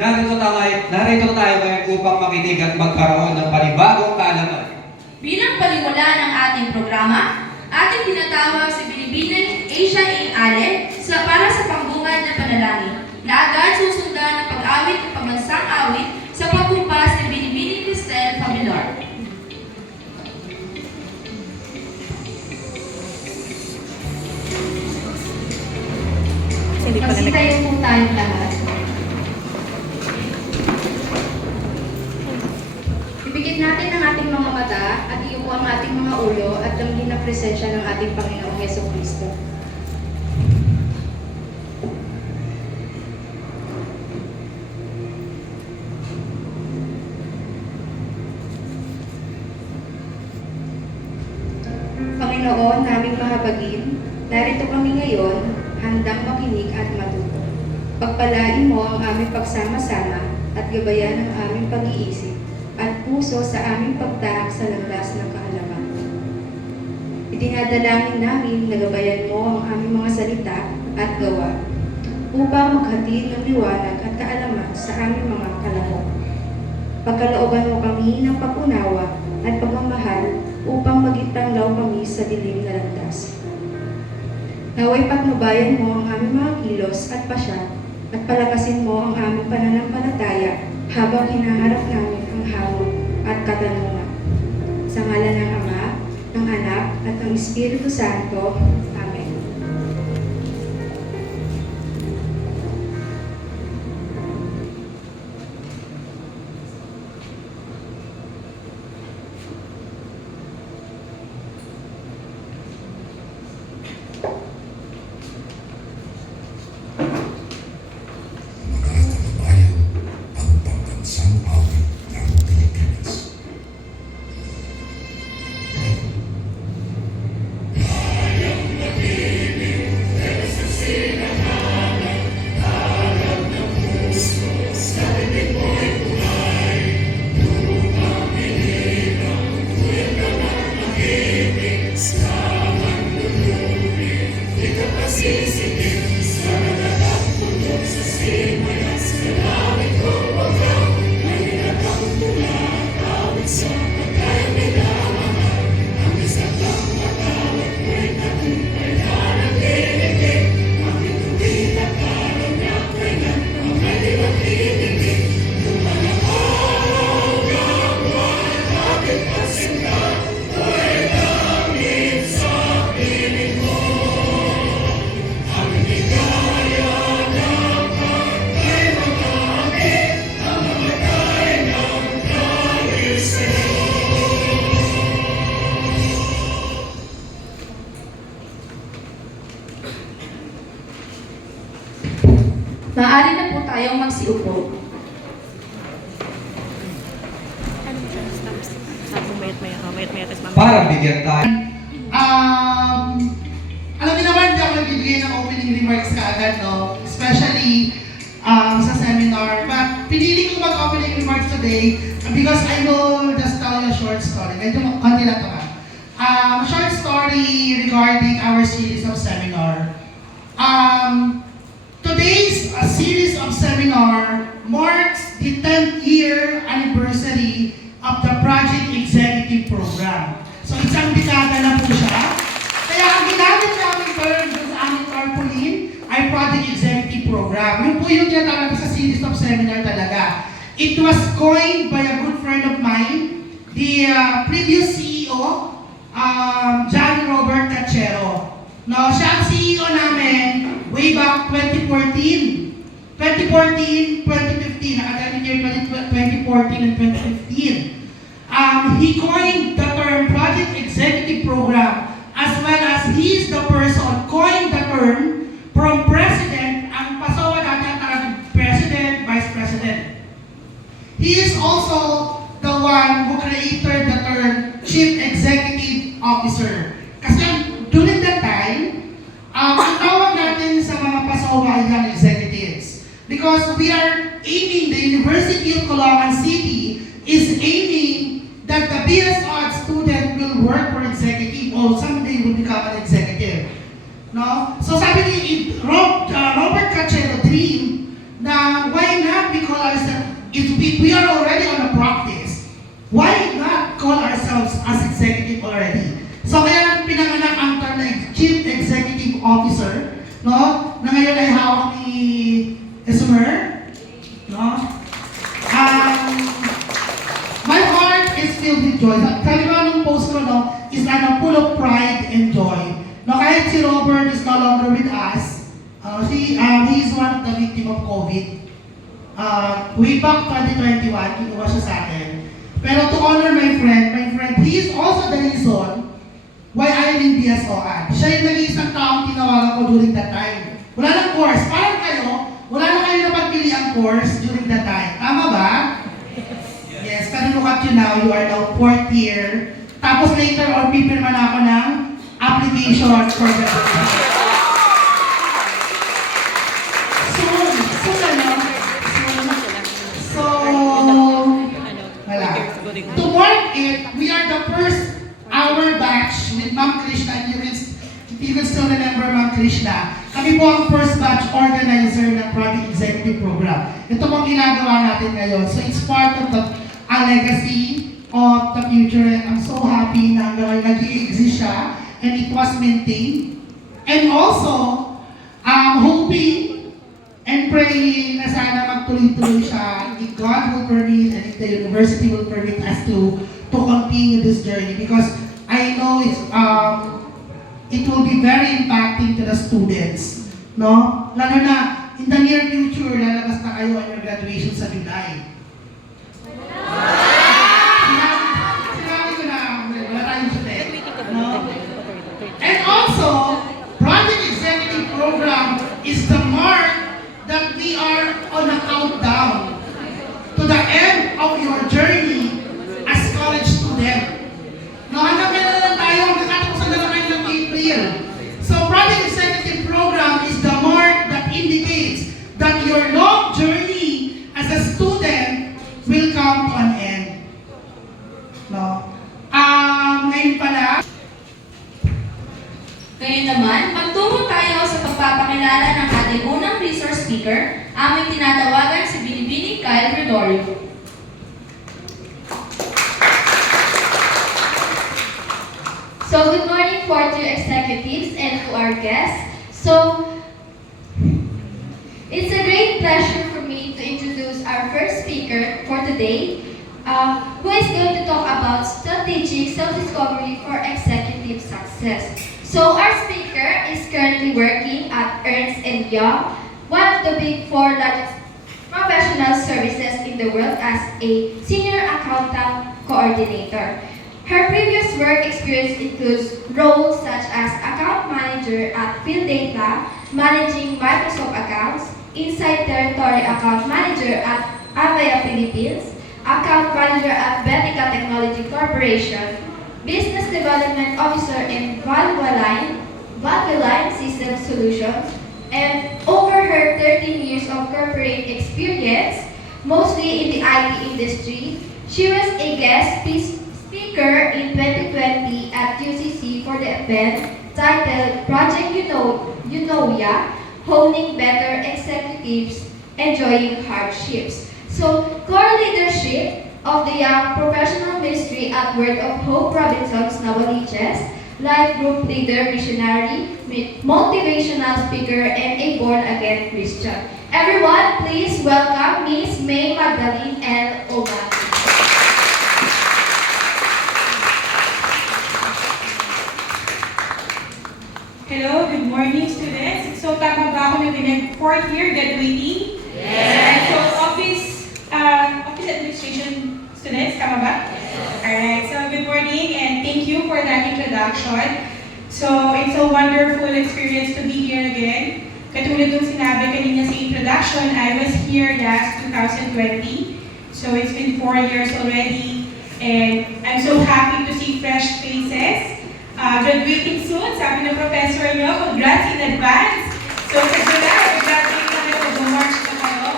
Narito tayo ngayon upang makinig at magkaroon ng panibagong kaalaman. Bilang paliwala ng ating programa, ating tinatawag si Binibining Asia A. Allen para sa pambungad na panalangin na agad susundan ng pag-awit ng pambansang awit sa pagkumpas ni Binibining Cristel Fabilor. Magsitayo po tayong lahat. Ipikit natin ang ating mga mata at iyuko ang ating mga ulo at damhin ang presensya ng ating Panginoong Jesucristo. Panginoon, naming mahabagin, narito kami ngayon, handang makinig at matuto. Pagpalain mo ang aming pagsama-sama at gabayan ang aming pag-iisip at puso sa aming pagtahak sa landas ng kaalaman. Idinadalangin namin na gabayan mo ang aming mga salita at gawa upang maghatid ng liwanag at kaalaman sa aming mga kalahok. Pagkalooban mo kami ng pag-unawa at pagmamahal upang magitanglaw kami sa dilim na landas. Naway patnubayan mo ang aming mga kilos at pasya at palakasin mo ang aming pananampalataya habang hinaharap namin ang hamon at katanungan. Sa ngalan ng Ama, ng Anak, at ng Espiritu Santo. Amen. Maaari na po tayong magsiupo. Para bigyan tayo. Alam niyo naman, di ako nagbibigay ng opening remarks kaagad, no? Especially sa seminar. But pinili ko mag-opening remarks today because I will just tell you a short story. Medyo konti lang ito ka. A short story regarding our series of seminar. Today's series of seminar marks the 10th year anniversary of the Project Executive Program. So isang dekada na po siya. Kaya ang ginamit namin term sa aming tarpaulin ay Project Executive Program. Yun po yung tinatawag sa series of seminar talaga. It was coined by a good friend of mine, the previous CEO, John Robert Cachero. No, siya ang CEO namin way back 2014, 2015, academic year 2014 and 2015. He coined the term Project Executive Program, as well as he is the person coined the term from President, ang pasawa natin ang President, Vice President. He is also the one who created the term Chief Executive Officer. Kasi during that time, ang tawag natin sa mga pasawa ay young executives. Because we are aiming, the University of Caloocan City is aiming that the BSOD student will work for executive or someday will become an executive. No? So sabi ni Robert Cachero dream na why not we call ourselves, if we are already on a practice, why not call ourselves as executive already? So kaya pinanganak ang term na Chief Executive Officer, no? Na ngayon ay hawak ni Esmer, no? My heart is filled with joy. Sabi ko nung post ko, no, is full of pride and joy. No, kahit si Robert is no longer with us, he is one of the victim of COVID. Way back 2021, kinuha siya sa akin. Pero to honor my friend, he is also the reason why I am in DSOan. Siya yung nag-iisang taong tinawagan ko during that time. Wala nang course. Parang kayo, wala na kayo na pagpili ang course during that time. Tama ba? Yes, pero look at you now, you are now 4th year. Tapos later on, pipirma na ako ng application for the to mark it, we are the first hour batch with Ma'am Krishna. If you can still remember Ma'am Krishna, kami po ang first batch organizer ng Project Executive Program. Ito pong ginagawa natin ngayon. So it's part of the legacy of the future. And I'm so happy na hanggang nag-i-exist siya and it was maintained. And also, I'm hoping and praying na sana magtuloy-tuloy siya if God will permit and if the university will permit us to continue this journey, because I know it will be very impacting to the students, no? Lalo na in the near future, lalabas na kayo on your graduation sa July. Sinabi ko na, wala tayong student, no? And also, Project Executive Program is the mark that we are on a countdown to the end of your journey as college student. No, hanggang kailan na lang tayo, hanggang katapusan na lang kayo ng April. So, Project Executive Program is the mark that indicates that your long journey as a student will come to an end. No? Ngayon pala, Ngayon naman, magtungo tayo sa pagpapakilala ng ating unang resource speaker, aming tinatawagan si Binibining Kyle Gregorio. So, good morning for to executives and to our guests. So, it's a great pleasure for me to introduce our first speaker for today, who is going to talk about strategic self-discovery for executive success. So, our speaker is currently working at Ernst & Young, one of the big 4 largest professional services in the world, as a senior accountant coordinator. Her previous work experience includes roles such as account manager at Field Data, managing Microsoft accounts, inside territory account manager at Avaya Philippines, account manager at Betica Technology Corporation, business development officer in Value Line System Solutions, and over her 13 years of corporate experience, mostly in the IT industry, she was a guest speaker in 2020 at UCC for the event titled Project You Know Ya, Honing Better Executives, Enjoying Hardships. So, core leadership of the Young Professional Ministry at Word of Hope Robinson's Navaliches, life group leader, missionary, motivational speaker, and a born-again Christian. Everyone, please welcome Miss May Magdalene L. Oman. Hello, good morning students. So tama ba ako na 4th year graduating? Yes! So office administration students, tama ba? Yes! Alright, so good morning and thank you for that introduction. So it's a wonderful experience to be here again. Katulad ng sinabi kanina sa introduction, I was here last 2020. So it's been 4 years already and I'm so happy to see fresh faces. Graduating soon, sabi ng professor nyo, congrats in advance. So sa July, graduate na kayo, mag-March na kayo.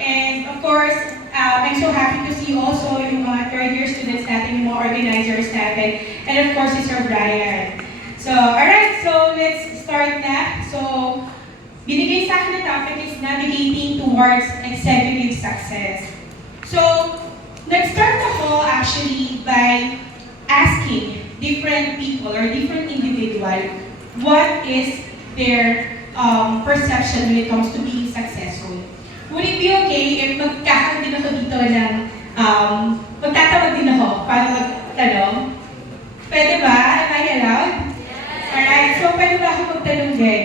And of course, I'm so happy to see also yung mga 3rd year students natin, yung mga organizers natin. And of course, si Sir Brian. So, alright, so let's start na. So, binigay sa akin na topic is navigating towards executive success. So, nag-start ako actually by asking different people or different individual what is their perception when it comes to being successful. Would it be okay if magkakaroon din ako dito ng magtatawag din ako para magtanong? Pwede ba? Am I allowed? Alright, so pwede ba ako magtanong din?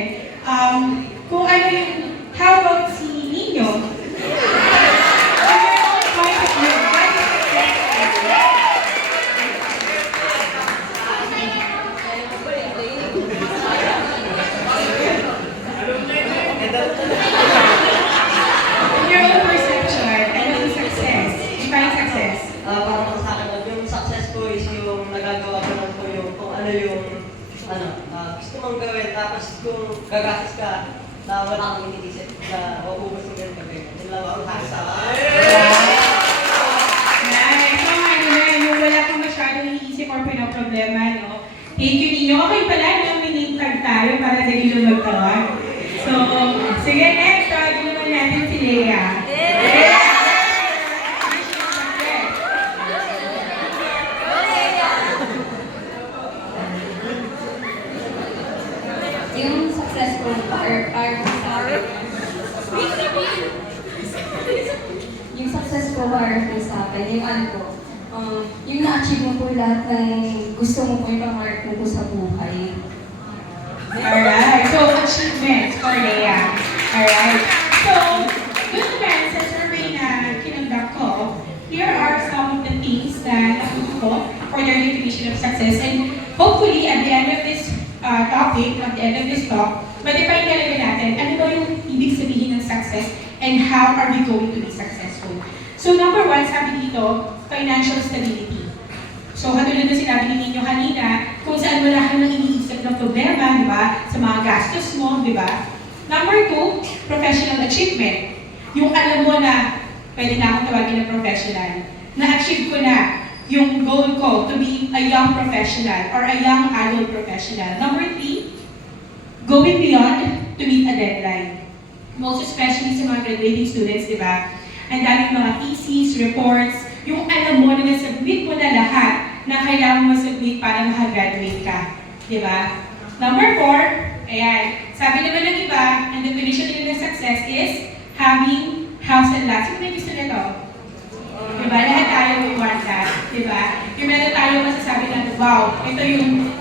Kung ano yung, how about si Nino? Your own perception, ano yung success? Define success. Para sa akin, yung success ko is yung nagagawa ko lang po yung kung ano yung gusto mong gawin, tapos kung gagastos ka na wala kang iniisip na maubos ng ganun gawin. Yun lang ang hasa. Nice. So, ano na, yung wala kang masyadong iniisip or pinaproblema, no? Thank you, Ninyo. Okay pala, no? May name tag tayo para dali lang magtawag. So, sige, next. Tawagin naman natin si Leia. Yung successful yung successful hierarchy sa akin, yung ano po, yung na-achieve mo po lahat ng gusto mo po yung pangarap mo po sa buhay. Alright. So, achievements for Leia. Alright. So, good friends, sa survey na kinonduct ko, here are some of the things na nakuha ko for their definition of success. And hopefully, at the end of this topic, at the end of this talk, ma-define talaga natin ano ba yung ibig sabihin ng success and how are we going to be successful. So, number one, sabi dito, financial stability. So, katulad na sinabi ni Ninyo kanina, kung saan wala kang nang iniisip ng problema, di ba? Sa mga gastos mo, di ba? Number two, professional achievement. Yung alam mo na, pwede na akong tawagin ng professional, na-achieve ko na yung goal ko to be a young professional or a young adult professional. Number three, going beyond to meet a deadline. Most especially sa mga graduating students, di ba? Ang daming mga theses, reports, yung alam mo na nasubmit mo na lahat na kailangan mo submit para makagraduate ka. Di ba? Number four, ayan, sabi naman ng iba, ang definition nila ng success is having house and lot. Sino may gusto nito? Diba? Lahat tayo we want that. Diba? Yung meron tayo masasabi na, wow, ito yung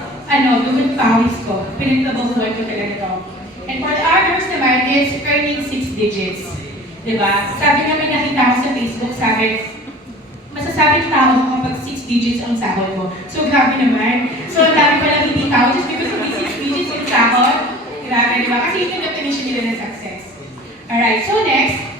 dugun pawis ko. Pinagtabahuan ko talaga ito. And for the others naman, it's earning 6 digits. Diba? Sabi naman nakita ko sa Facebook, sabi, masasabing tao kapag 6 digits ang sahod mo. So, grabe naman. So, dami palang hindi tao just because may 6 digits yung sahod. Grabe, diba? Kasi yun yung definition nila ng success. Alright, so next.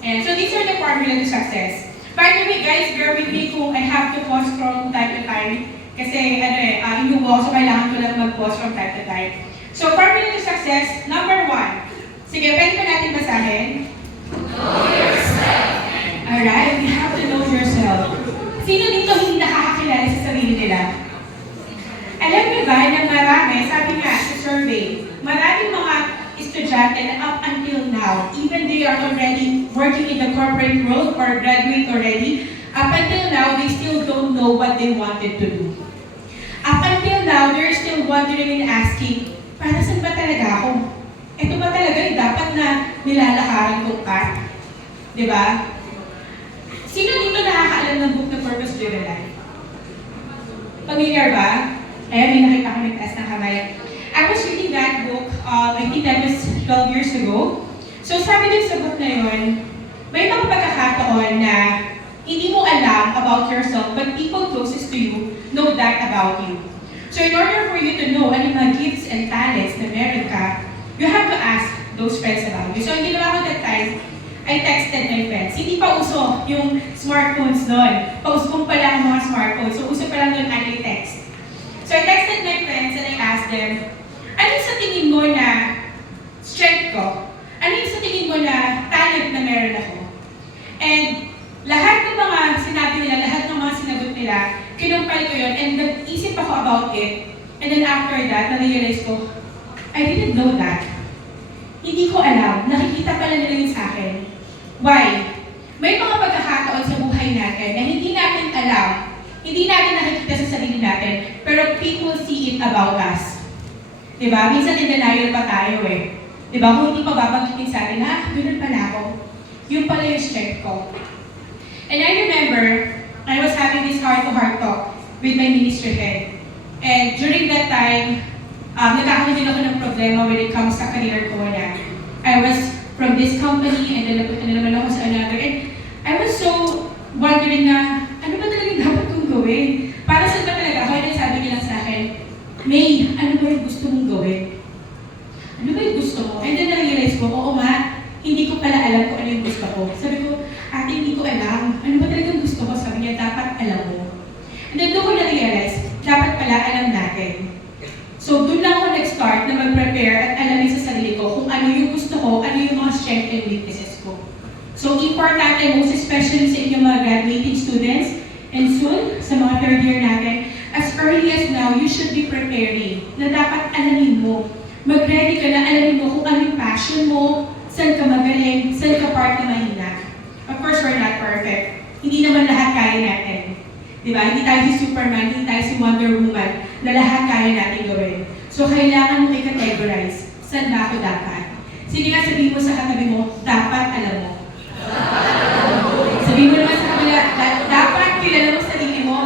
And so these are the formula to success. By the way, guys, bear with me kung I have to pause from time to time. Kasi, inubo ako, so kailangan ko lang mag-pause from time to time. So, formula to success, number one. Sige, pwede ko natin basahin? Know yourself. Alright, we have to know yourself. Sino dito hindi nakakakilala sa sarili nila? Alam niyo ba na marami, sabi nga sa survey, maraming mga estudyante na up until now, even they are already working in the corporate world or graduate already, up until now, they still don't know what they wanted to do. Up until now, they're still wondering and asking, para saan ba talaga ako? Ito ba talaga yung dapat na nilalakaran kong path? Diba? Sino dito nakakaalam ng book na Purpose-Driven Life? Familiar ba? Ayan, may nakita ko nag-test ng kamay. I was reading that book, I think that was 12 years ago. So sabi din sa book na yun, may mga pagkakataon na hindi mo alam about yourself, but people closest to you know that about you. So in order for you to know ano mga gifts and talents na meron ka, you have to ask those friends about you. So ang ginawa ko that time, I texted my friends. Hindi pa uso yung smartphones doon. Pausbong pa lang ang mga smartphones. So uso pa lang doon ang text. So I texted my friends and I asked them, ano sa tingin mo na strength ko? Ano yung sa tingin mo na talent na meron ako? And lahat ng mga sinabi nila, lahat ng mga sinagot nila, kinumpal ko yun and nag-isip ako about it. And then after that, na-realize ko, I didn't know that. Hindi ko alam. Nakikita pala nila yun sa akin. Why? May mga pagkakataon sa buhay natin na hindi natin alam, hindi natin nakikita sa sarili natin, pero people see it about us. Diba? Minsan in denial pa tayo eh. Diba? Kung hindi pa babanggitin sa atin, ganun pala ako. Yung pala yung strength ko. And I remember, I was having this heart-to-heart talk with my ministry head. And during that time, nagkakaroon din ako ng problema when it comes sa career ko na I was from this company and then napunta na naman ako sa another. And I was so wondering na, ano ba talagang dapat kong gawin? Para saan ba talaga ako? And sabi niya lang sa akin, May, ano ba yung gusto mong gawin? Ano ba yung gusto mo? And then na-realize ko, oo nga, hindi ko pala alam kung ano yung gusto ko. Sabi ko, ate, hindi ko alam. Ano ba talagang gusto ko? Sabi niya, dapat alam mo. And then doon ko na-realize, dapat pala alam natin. So doon lang ako nag-start na mag-prepare at alamin sa sarili ko kung ano yung gusto ko, ano yung mga strengths and weaknesses ko. So importante, most especially sa inyong mga graduating students, and soon, sa mga third year natin, as early as now, you should be preparing na dapat alamin mo. Mag-ready ka na, alamin mo kung ano yung passion mo, saan ka magaling, saan ka part na mahina. Of course, we're not perfect. Hindi naman lahat kaya natin. Diba? Hindi tayo si Superman, hindi tayo si Wonder Woman, na lahat kaya natin gawin. So, kailangan mo i-categorize. Saan ba ako dapat? Sige nga, sabihin mo sa katabi mo, dapat alam mo. Sabihin mo naman sa kabila, dapat kilala mo sarili mo.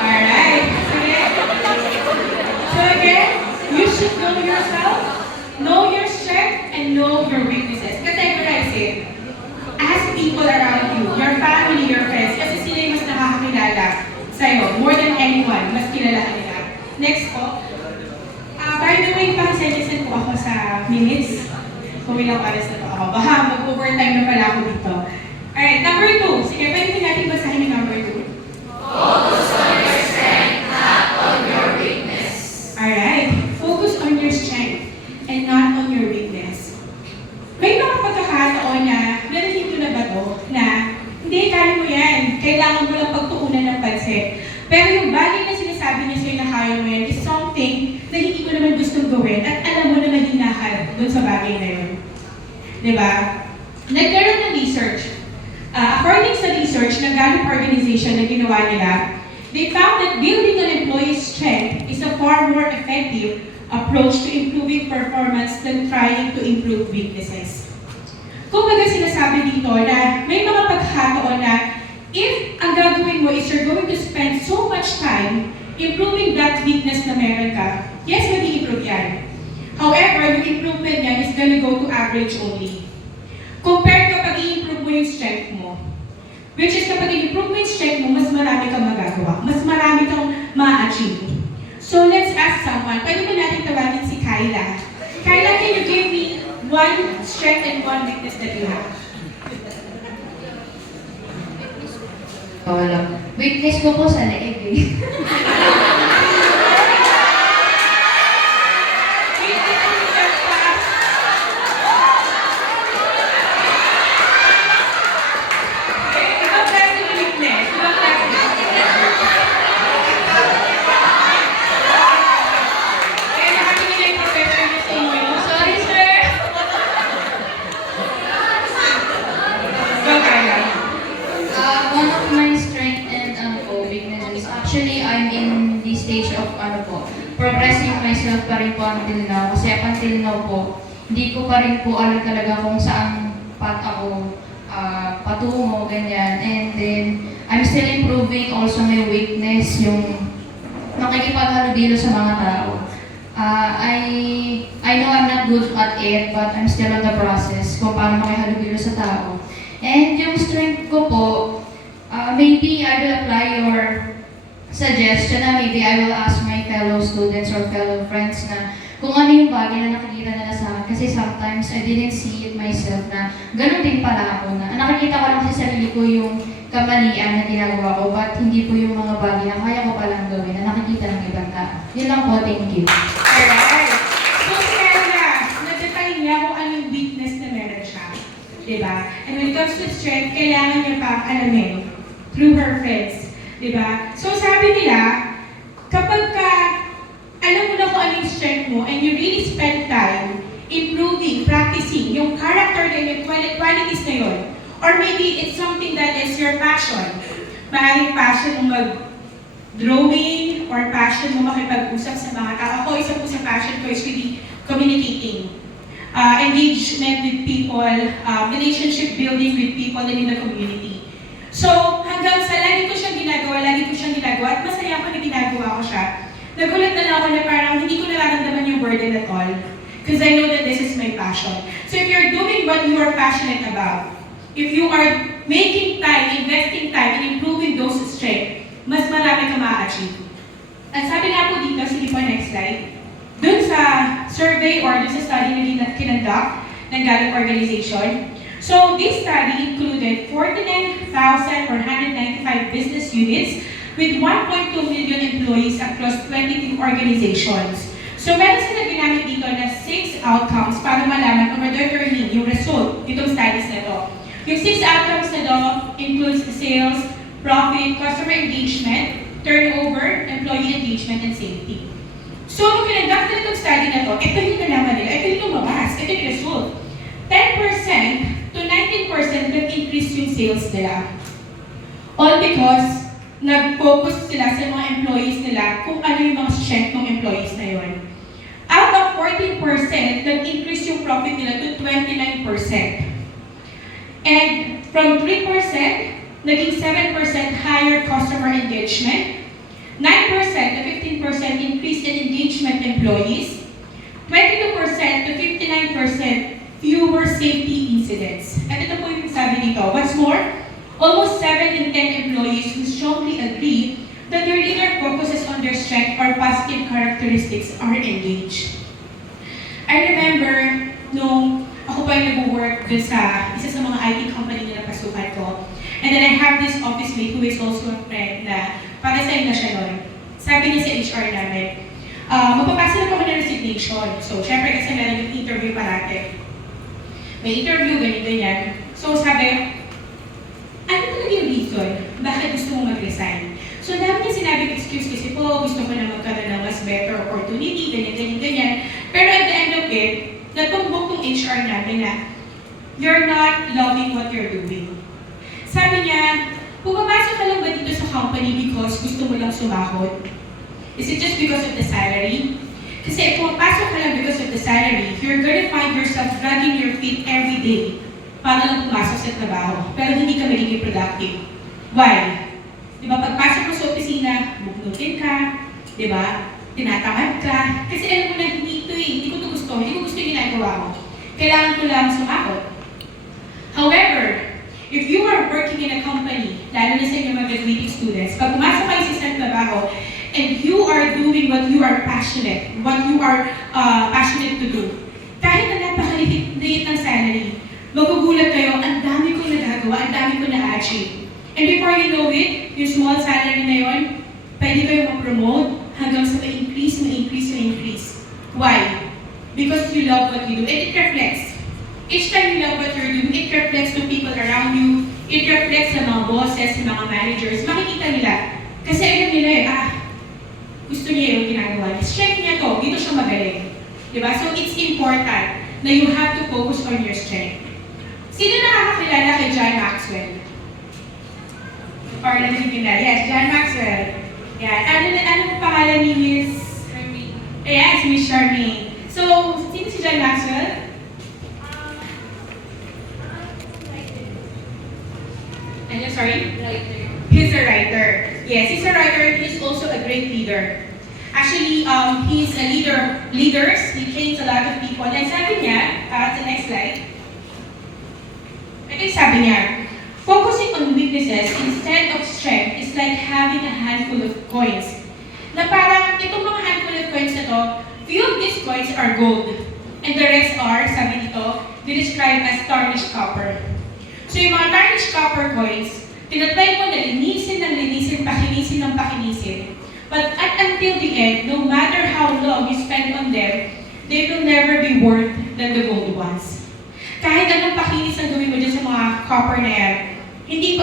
Alright. Sige. So again, you should know yourself, know your strength, and know your weaknesses. Categorize it. Ask people around you, your family, your friends, kasi sila yung mas nakakakilala sa'yo, more than anyone, mas kilala ka nila. Next po. By the way, pakisend po ako sa minutes. Kung ilang oras na po ako. Baka mag-overtime na pala ako dito. Alright, number 2. Sige, pwede natin basahin yung number 2. Focus on your strength, not on your weakness. Alright, focus on your strength and not on your weakness. May mga pagkakataon na, narinig ko na ba to, na hindi, kaya mo yan. Kailangan mo lang pagtuunan ng pansin. Pero yung bagay na sinasabi niya sa'yo na kaya mo yan is something na hindi mo naman gustong gawin at alam mo na mahina ka dun sa bagay na yun. Diba? Nagkaroon ng research. According sa research ng Gallup organization na ginawa nila, they found that building an employee's strength is a far more effective approach to improving performance than trying to improve weaknesses. Kung baga sinasabi dito na may mga pagkakataon na if ang gagawin mo is you're going to spend so much time improving that weakness na meron ka, yes, mag-i-improve yan. However, yung improvement yan is gonna go to average only. Compared kapag i-improve mo yung strength mo. Which is kapag i-improve mo yung strength mo, mas marami kang magagawa. Mas marami kang ma-achieve. So let's ask someone. Pwede mo natin tawagin si Kyla. Kyla, can you give me one strength and one weakness that you have? Wala. Weakness ko po sa leeg eh. Sorry, sir. One of my strength and weaknesses, actually, I'm in the stage of progressing myself pa rin po until now. Kasi up until now po, hindi ko pa rin po alam talaga kung saan path ako patungo, ganyan. And then, I'm still improving also my weakness, yung makikipaghalubilo sa mga tao. I know I'm not good at it, but I'm still on the process kung paano makihalubilo sa tao. And yung strength ko po, maybe I will apply your suggestion na maybe I will ask my fellow students or fellow friends na kung ano yung bagay na nakikita nila sa akin. Kasi sometimes I didn't see it myself na ganun din pala ako na nakikita ko lang sa sarili ko yung kamalian na ginagawa ko, but hindi po yung mga bagay na kaya ko palang gawin na nakikita ng ibang tao. Yun lang po, thank you. Alright. So, kaya na-define niya kung ano yung weakness na meron siya. Diba? And when it comes to strength, kailangan niya pa alamin through her friends. Diba? So, sabi nila, kapag alam mo na kung ano yung strength mo and you really spend time improving, practicing yung character na yung practice na yun. Or maybe it's something that is your passion. Maaaring passion mo mag-drawing or passion mo makipag-usap sa mga tao. Ako, isa po sa passion ko is really communicating. Engagement with people, relationship building with people in the community. So, hanggang sa lagi ko siyang ginagawa, at masaya ako na ginagawa ko siya. Nagulat na lang ako na parang hindi ko nararamdaman yung burden at all. Because I know that this is my passion. So if you're doing what you are passionate about, if you are making time, investing time in improving those strengths, mas marami ka ma-achieve. At sabi nga po dito, sige po next slide, dun sa survey or dun sa study na kinonduct ng Gallup organization, so this study included 49,495 business units with 1.2 million employees across 22 organizations. So meron sila ginamit dito na 6 outcomes para malaman o ma-determine yung result nitong studies na to. Yung 6 outcomes na to includes sales, profit, customer engagement, turnover, employee engagement, and safety. So nung kinonduct na itong study na to, ito yung nalaman nila, ito yung lumabas, ito yung result. 10% to 19% nag-increase yung sales nila. All because nag-focus sila sa mga employees nila kung ano yung mga strength ng employees na yun. Out of 14%, nag-increase yung profit nila to 29%. And from 3%, naging 7% higher customer engagement, 9% to 15% increase in engagement employees, 22% to 59% fewer safety incidents. At ito po yung sabi dito. What's more, almost 7 in 10 employees who strongly agree that their leader focuses on their strength or positive characteristics are engaged. I remember nung ako pa yung nag-work dun sa isa sa mga IT company na napasukan ko. And then I have this office mate who is also a friend na para-sign na siya nun. Sabi niya sa HR namin, magpapasa na po ako ng resignation. So, syempre kasi meron yung interview parate. May interview, ganyan-ganyan. So, sabi, ano talaga yung reason? Bakit gusto mo mag-resign? So, dami niya sinabing excuse kasi po, gusto ko na magkaroon ng mas better opportunity, ganyan. Pero at the end of it, natumbok ng HR namin na you're not loving what you're doing. Sabi niya, pumapasok ka lang ba dito sa company because gusto mo lang sumahod? Is it just because of the salary? Kasi if pumapasok ka lang because of the salary, you're gonna find yourself dragging your feet every day para lang pumasok sa trabaho, pero hindi ka magiging productive. Why? Diba, pagpasok mo sa opisina, bugnutin ka, diba, tinatamad ka, kasi alam mo na hindi ko ito gusto, hindi ko gusto yung ginagawa ko. Kailangan ko lang sumahod. However, if you are working in a company, lalo na sa inyong mga graduating students, pag pumasok kayo sa isang trabaho, and you are doing what you are passionate to do, kahit na napakaliit ng salary, magugulat kayo, ang dami kong nagagawa, ang dami kong na-achieve. And before you know it, yung small salary na yun, pwede kayo ma-promote hanggang sa ma-increase. Why? Because you love what you do. And it reflects. Each time you love what you're doing, it reflects to people around you. It reflects sa mga bosses, sa mga managers. Makikita nila. Kasi alam nila gusto niya yung ginagawa niya. Strength niya to, dito siya magaling. Diba? So it's important na you have to focus on your strength. Sino nakakakilala kay John Maxwell? Or nagkikilala? Yes, John Maxwell. Yan. Anong pangalan ni Miss? Charmaine. Yes, Miss Charmaine. So, sino si John Maxwell? Sorry? Writer. He's a writer. Yes, he's a writer and he's also a great leader. Actually, he's a leaders. He trains a lot of people. And sabi niya, the next slide. Ito yung sabi niya, focusing on weaknesses instead of strength is like having a handful of coins. Na parang itong mga handful of coins na to, few of these coins are gold. And the rest are, sabi dito, they describe as tarnished copper. So yung mga tarnished copper coins, tinatry mo na linisin, pakinisin. But until the end, no matter how long you spend on them, they will never be worth than the gold ones. Kahit anong pakinis ang gawin mo dyan sa mga copper na yan,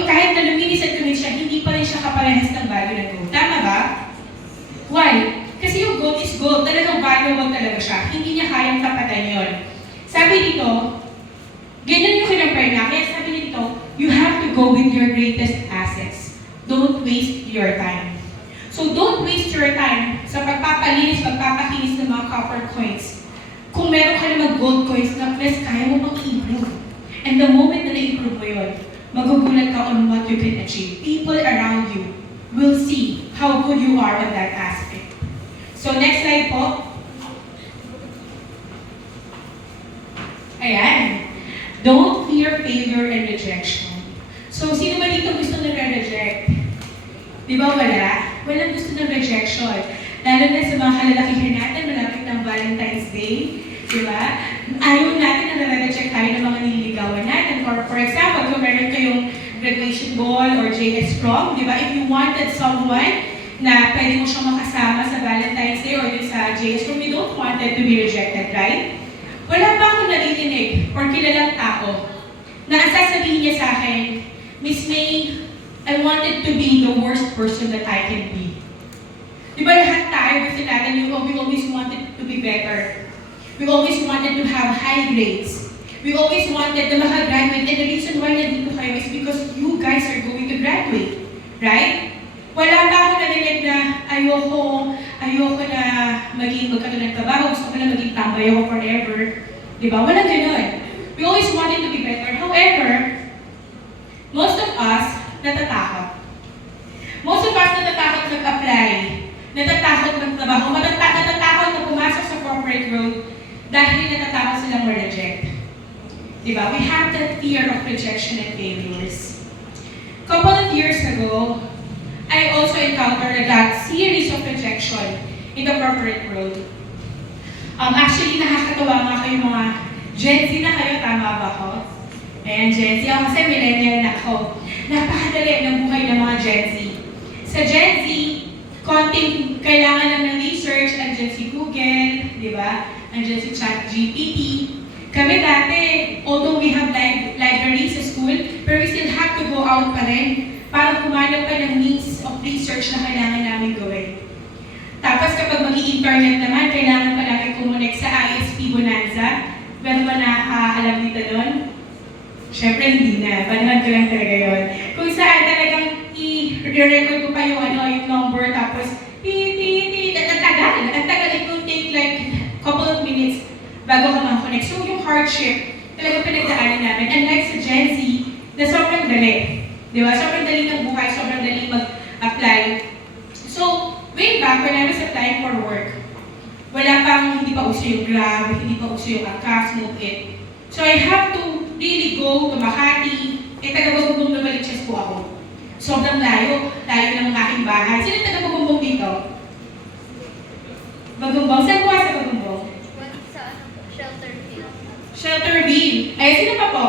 kahit na luminis at luminis siya, hindi pa rin siya kaparehas ng value ng gold. Tama ba? Why? Kasi yung gold is gold, talagang valuable talaga siya. Hindi niya kayang kapatan yun. Sabi dito, ganyan yung kinampay na. Kaya go with your greatest assets. Don't waste your time. So don't waste your time sa pagpapalinis, pagpapakinis ng mga copper coins. Kung meron ka namang gold coins na plus kaya mo pang i-improve. And the moment na na-improve mo yun, magugulat ka on what you can achieve. People around you will see how good you are on that aspect. So next slide po. Ayan. Don't fear failure and rejection. So sino ba dito gusto na re-reject? Di ba wala? Walang gusto ng rejection. Lalo na sa mga kalalakihan natin, malapit ng Valentine's Day. Di ba? Ayaw natin na nare-reject tayo ng mga nililigawan natin. Or for example, kung meron kayong graduation ball or JS prom, di ba? If you wanted someone na pwede mo siyang makasama sa Valentine's Day or sa JS prom, you don't want it to be rejected, right? Wala pa akong naririnig or kilalang tao na ang sasabihin niya sa akin, Miss May, I wanted to be the worst person that I can be. Di ba lahat tayo gusto natin, we always wanted to be better. We always wanted to have high grades. We always wanted to makagraduate. And the reason why nandito kayo is because you guys are going to graduate. Right? Wala pa ako narinig na ayoko na maging magkatulad ng trabaho, gusto ko na maging tambay ako forever. Di ba? Walang ganun. We always wanted to be better. However, most of us natatakot. Most of us natatakot mag-apply. Natatakot magtrabaho. Natatakot na pumasok sa corporate world dahil natatakot silang ma-reject. Diba? We have that fear of rejection and failures. Couple of years ago, I also encountered that series of rejection in the corporate world. Actually, nakakatawa nga kayo mga Gen Z na kayo, tama ba ako? Ayan, Gen Z. Ako kasi millennial na ako. Napakadali ng buhay ng mga Gen Z. Sa Gen Z, konting kailangan lang ng research, andyan si Google, di ba? Andyan si ChatGPT. Kami dati, although we have libraries sa school, pero we still have to go out pa rin para kumanap pa ng means of research na kailangan namin gawin. Tapos kapag mag-i-internet naman, kailangan pa namin kumonek sa ISP Bonanza. Meron ba nakakaalam dito doon? Siyempre hindi na. Panahon ko lang talaga yun. Kung saan talagang i-record ko pa yung number, tapos ang tagal. It will take like couple of minutes bago ka mag-connect. So yung hardship, talagang pinagdaanan namin. Unlike sa Gen Z, na sobrang dali. Di ba? Sobrang dali ng buhay, sobrang dali mag-apply. So, way back when I was applying for work, wala pang, hindi pa uso yung Grab, hindi pa uso yung Angkas, Move It. So I have to really go to Makati. Taga-Bagumbong na Baliches po ako. Sobrang layo ng aking bahay. Sino taga-Bagumbong dito? Bagumbong? Saan po sa Bagumbong? Shelterville. Shelterville. Ay, sino pa po?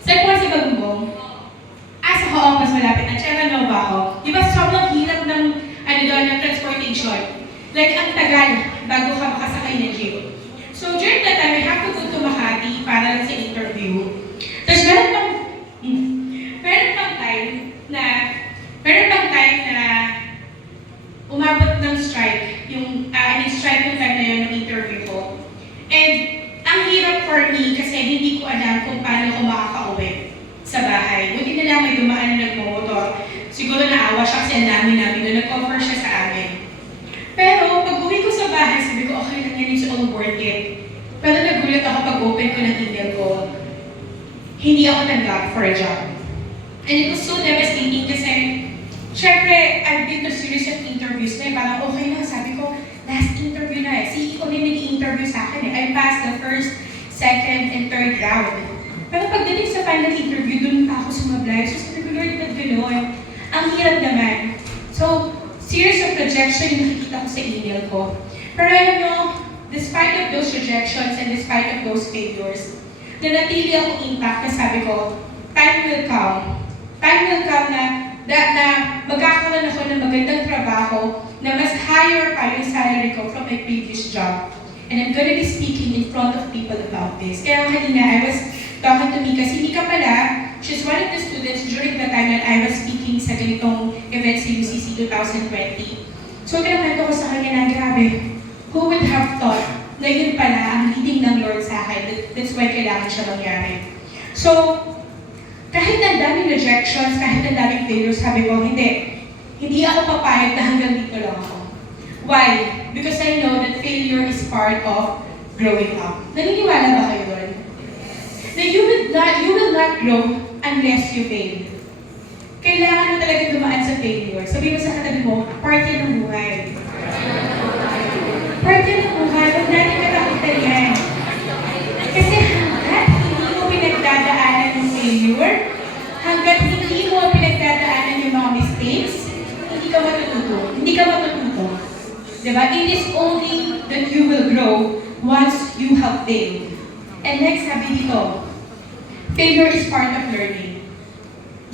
Saan po sa Bagumbong? Sa Hoong, mas malapit na. Chera Nova ako. Di ba sobrang hirap ng, ng transportation? Like, ang tagal bago ka makasakay ng jeep. So, during that time, I have to go to Makati para lang sa interview. Tapos, meron pang time na umabot ng strike, yung strike yung time na yun ng interview ko. And, ang hirap for me kasi hindi ko alam kung paano ako makaka-uwi sa bahay. Buti na lang may dumaan na nagmomotor. Siguro naawa siya kasi ang dami namin na nag-offer siya sa amin. Pero pag uwi ko sa bahay, sabi ko, okay lang yan, it's all worth it. Pero nagulat ako pag open ko ng email ko, hindi ako tanggap for a job. And it was so devastating kasi, syempre, I've been to series of interviews na parang okay lang, sabi ko, last interview na CEO na nag-i-interview sa akin I passed the first, second, and third round. Pero pagdating sa final interview, doon ako sumablay. So sabi ko, Lord, ba't gano'n? Ang hirap naman. So, series of rejection yung nakikita ko sa email ko. Pero alam nyo, despite of those rejections and despite of those failures, nanatili akong impact na sabi ko, time will come. Time will come na magkakaroon ako ng magandang trabaho na mas higher pa yung salary ko from my previous job. And I'm gonna be speaking in front of people about this. Kaya kanina, I was talking to Mika. Si Mika pala, she's one of the students during the time that I was speaking sa ganitong event sa UCC 2020. So, kinakwento ko sa kanya na, grabe, who would have thought na yun pala ang leading ng Lord sa akin. That's why kailangan siya mangyari. So, Kahit ang daming rejections, kahit ang daming failures, sabi ko, hindi ako papayag na hanggang dito lang ako. Why? Because I know that failure is part of growing up. Naniniwala ba kayo doon? Na you will not grow unless you fail. Kailangan mo talaga dumaan sa failure. Sabi mo sa katabi mo, part yan ng buhay. Part yan ng buhay. Huwag natin katakutan yan. Kasi hanggat hindi mo pinagdadaanan ng failure, hanggat hindi mo pinagdadaanan yung mga mistakes, hindi ka matututo. Hindi ka matututo. Diba? It is only that you will grow once you have failed. And next, sabi dito, failure is part of learning.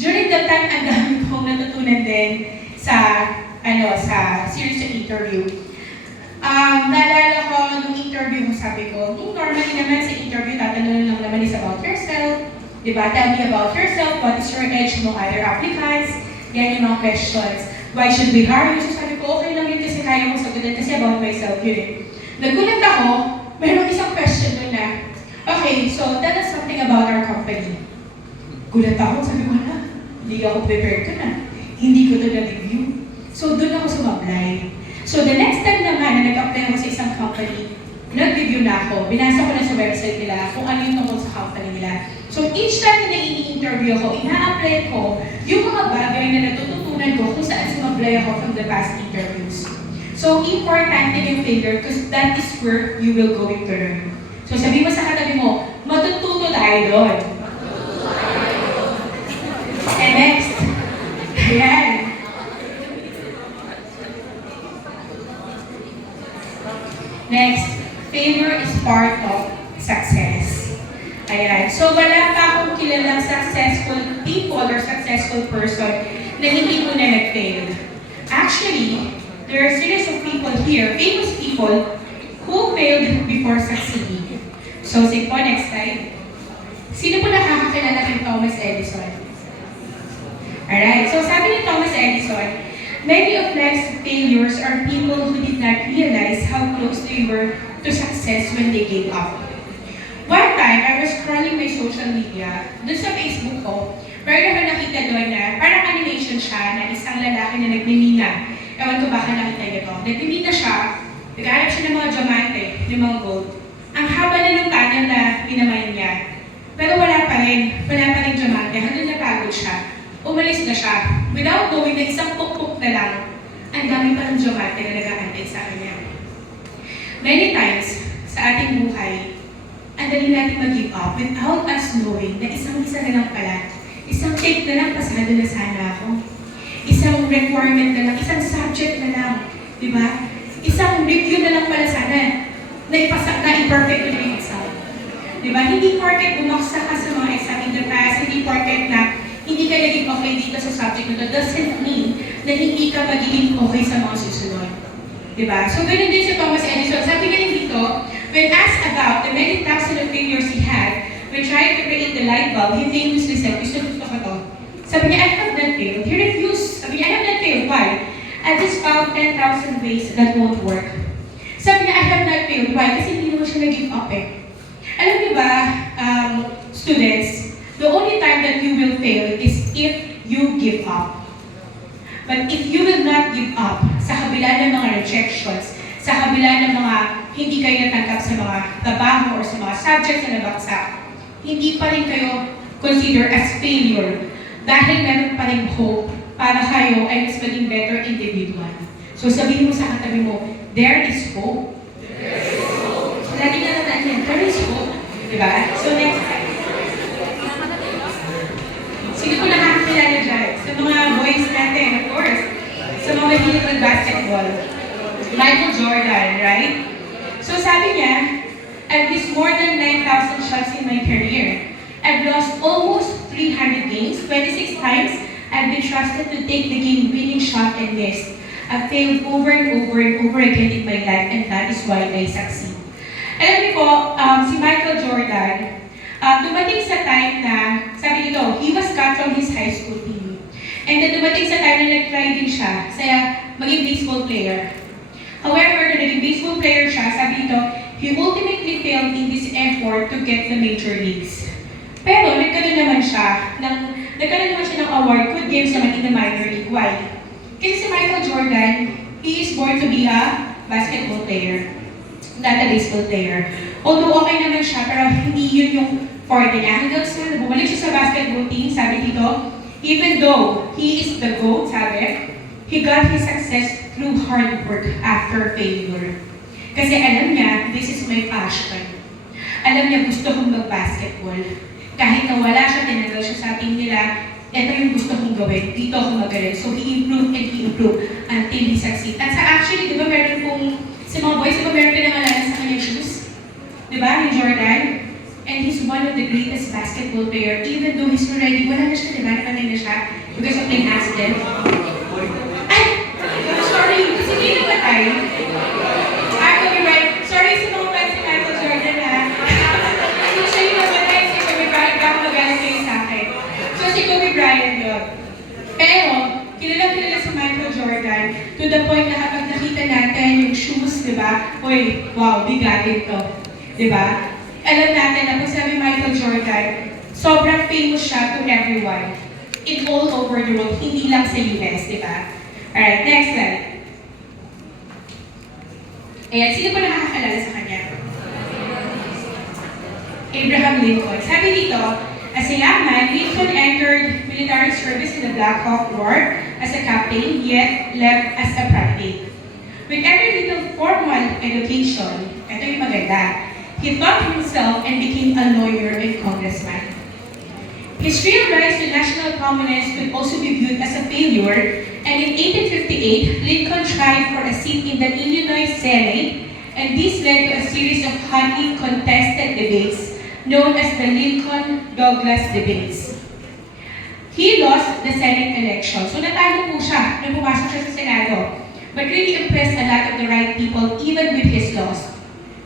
During that time, ang dami kong natutunan din sa series of interview. Naalala ko, nung interview ko, sabi ko, normally naman sa interview, tatanungin lang naman is about yourself. Diba? Tell me about yourself, what is your edge among other applicants? Yan yung mga questions. Why should we hire you? So sabi ko, okay lang yun kasi kaya mong sagutin kasi about myself yun eh. Nagulat ako, mayroong isang question doon na, okay, so tell us something about our company. Gulat ako, sabi ko na, hindi ako prepared ko na. Hindi ko ito na-review. So doon ako sumablay. So the next time naman na nag-apply ako sa isang company, nag-review na ako, binasa ko na sa website nila kung ano yung tungkol sa company nila. So each time na nai-interview ako, ina-apply ko yung mga bagay na natututunan ko kung saan sumablay ako from the past interviews. So importante yung failure because that is where you will going to learn. So sabi mo sa katabi mo, matututo tayo doon. And next, ayan. Next, failure is part of success. Ayan. So wala pa akong kilalang successful people or successful person na hindi muna nag-fail. Actually, there are a series of people here, famous people, who failed before succeeding. So, sige po, next slide. Sino po nakakakilala kay Thomas Edison? Alright, so sabi ni Thomas Edison, many of life's failures are people who did not realize how close they were to success when they gave up. One time, I was scrolling my social media, dun sa Facebook ko, meron ako nakita doon na parang animation siya na isang lalaki na nagmimina. Ewan ko baka nakita niyo to. Nagmimina siya, naghanap siya ng mga diamante, ng mga gold. Ang haba na ng tunnel na pinamain niya. Pero wala pa rin diamante, hanggang napagod siya. Umalis na siya. Without knowing na isang pukpuk na lang, ang dami pa ng diamante na nag-aantay sa kanya. Many times, sa ating buhay, ang dali natin mag-give up without us knowing na isang-isa na lang pala. Isang take na lang, pasado na sana ako. Isang requirement na lang, isang subject na lang. Diba? Isang review na lang pala sana. Na-perfect na yung exam. Diba? Hindi porket bumaksa ka sa mga exam in the past, hindi porket na hindi ka naging okay dito sa subject na ito, doesn't mean na hindi ka magiging okay sa mga susunod. Diba? So, ganun din si Thomas Edison. Sabi nga dito, when asked about the many thousands of failures he had when trying to create the light bulb, he famously said, gusto ko to. Sabi niya, I have not failed. He refused. Sabi niya, I have not failed. Why? I just found 10,000 ways that won't work. Sabi niya, I have not failed. Why? Kasi hindi naman siya nag-give up eh. Alam niyo ba, students, the only time that you will fail is if you give up. But if you will not give up sa kabila ng mga rejections, sa kabila ng mga hindi kayo natanggap sa mga trabaho or sa mga subjects na nabagsak, hindi pa rin kayo consider as failure dahil meron pa rin hope para kayo ay mas maging better individual. So sabihin mo sa katabi mo, there is hope. There is hope. So lagi na natin yan, there is hope. Diba? So next time. Sino ko nakakilala dyan? Sa mga boys natin, of course. Sa mga mahilig ng basketball. Michael Jordan, right? So sabi niya, I've missed more than 9,000 shots in my career. I've lost almost 300 games, 26 times. I've been trusted to take the game-winning shot and missed. I've failed over and over and over again in my life, and that is why I succeed. Alam niyo po, si Michael Jordan, dumating sa time na, sabi nito, he was cut from his high school team. And then dumating sa time na nag-try din siya sa maging baseball player. However, nung naging baseball player siya, sabi nito, he ultimately failed in this effort to get the major leagues. Pero nagkaroon naman siya ng award, Good Games naman in the minor league. Why? Kasi si Michael Jordan, he is born to be a basketball player, not a baseball player. Although okay naman siya, pero hindi yun yung forte niya. Hanggang sa bumalik siya sa basketball team, sabi dito, even though he is the GOAT, sabi, he got his success through hard work after failure. Kasi alam niya, this is my passion. Alam niya, gusto kong mag-basketball. Kahit na wala siya, tinanggal siya sa team nila, ito yung gusto kong gawin, dito ako magaling. So he improved and he improved until he succeed. At sa actually, di ba meron pong, sa mga boys, di ba meron pinangalanan sa kanyang shoes? Di ba, ni Jordan? And he's one of the greatest basketball player, even though he's already, wala na siya, di ba? Namatay na siya because of an accident. Ay! Sorry, kasi hindi namatay. I could be right. Sorry sa mga fans ni Michael Jordan, ha? Hindi siya yung namatay, si Kobe Bryant, baka magalit kayo sa akin. So si Kobe Bryant yun. Pero, kilala si Michael Jordan to the point na kapag nakita natin yung shoes, di ba? Uy, wow, bigatin to. Di ba? Alam natin na kung sabi Michael Jordan, sobrang famous siya to everyone. In all over the world, hindi lang sa US, di ba? Alright, next slide. Ayan, sino pa nakakakalala sa kanya? Abraham Lincoln. Sabi dito, as a young man, Lincoln entered military service in the Black Hawk War as a captain, yet left as a private. With every little formal education, ito yung maganda, he taught himself and became a lawyer and congressman. His real rise to national prominence could also be viewed as a failure, and in 1858, Lincoln tried for a seat in the Illinois Senate, and this led to a series of hotly contested debates known as the Lincoln-Douglas debates. He lost the Senate election, so natalo po siya nung pumasok siya sa Senado, but really impressed a lot of the right people even with his loss.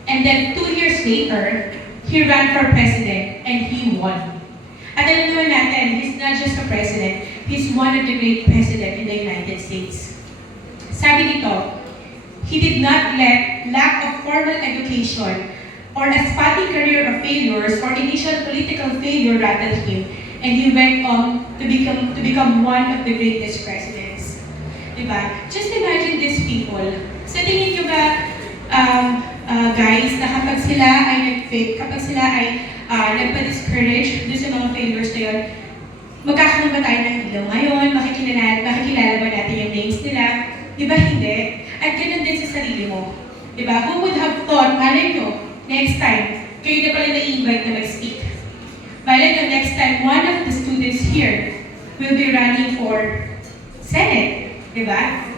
And then 2 years later, he ran for president and he won. At alam naman natin, he's not just a president, he's one of the great presidents in the United States. Sabi dito, he did not let lack of formal education or a spotty career of failures or initial political failure rattle him, and he went on to become one of the greatest presidents. Diba? Just imagine these people. Sa tingin nyo ba, guys, na kapag sila ay nag-fake, kapag sila ay nagpa-discourage doon sa mga failures na yun, magkakaroon ba tayo ng ilaw ngayon? Makikilala ba natin yung names nila? Di ba hindi? At ganoon din sa sarili mo. Di ba? Who would have thought, malay nyo, next time, kayo na pala na-invite na mag-speak. Malay nyo, next time, one of the students here will be running for Senate. Di ba?